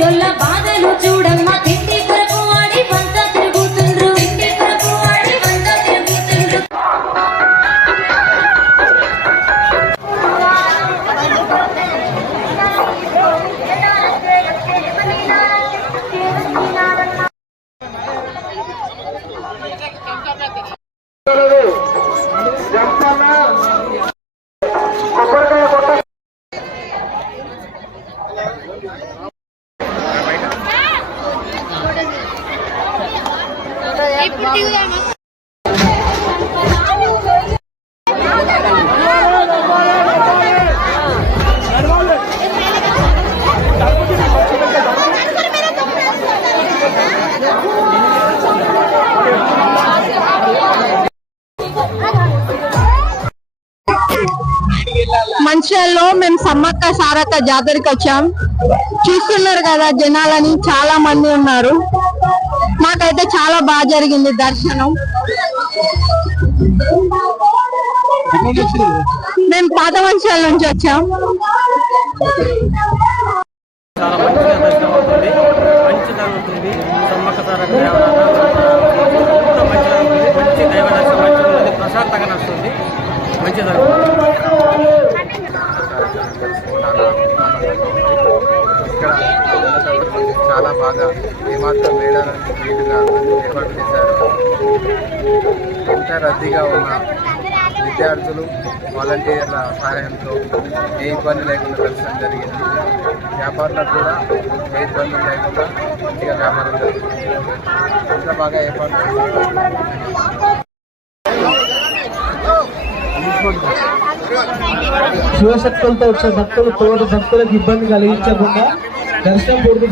యొల్ల బాధలు చూడమ్మ తిండి కొరకు వాడి వంత తిరుగుతుండ్రు తిండి కొరకు వాడి వంత తిరుగుతుండ్రు మంచిర్యాలలో మేము సమ్మక్క సారక్క జాతరకి వచ్చాం. చూస్తున్నారు కదా జనాలని, చాలా మంది ఉన్నారు. మాకైతే చాలా బాగా జరిగింది దర్శనం. మేము పాత మంచిర్యాల నుంచి వచ్చాం. చాలా మంచిగా దర్శనం అవుతుంది, మంచి జరుగుతుంది. సమ్మక్క సారక్క మంచి జరుగుతుంది, మంచి దైవ దర్శనం మంచిగా ఉన్నది, ప్రశాంతంగా నడుస్తుంది, మంచి జరుగుతుంది. ఇక్కడ చాలా బాగా ఏమాత్రం వేయడానికి వీలుగా ఏర్పాటు చేశారు. ఎంత రద్దీగా ఉన్న విద్యార్థులు వాలంటీర్ల సహాయంతో ఏ ఇబ్బంది లేకుండా దర్శనం జరిగింది. వ్యాపారులకు కూడా ఏ ఇబ్బందులు లేకుండా మంచిగా వ్యాపారం జరిగింది. ఎంత బాగా ఏర్పాటు శివశక్తులతో వచ్చే భక్తులకు ఇబ్బంది కలిగించకుండా దర్శనం పూర్తి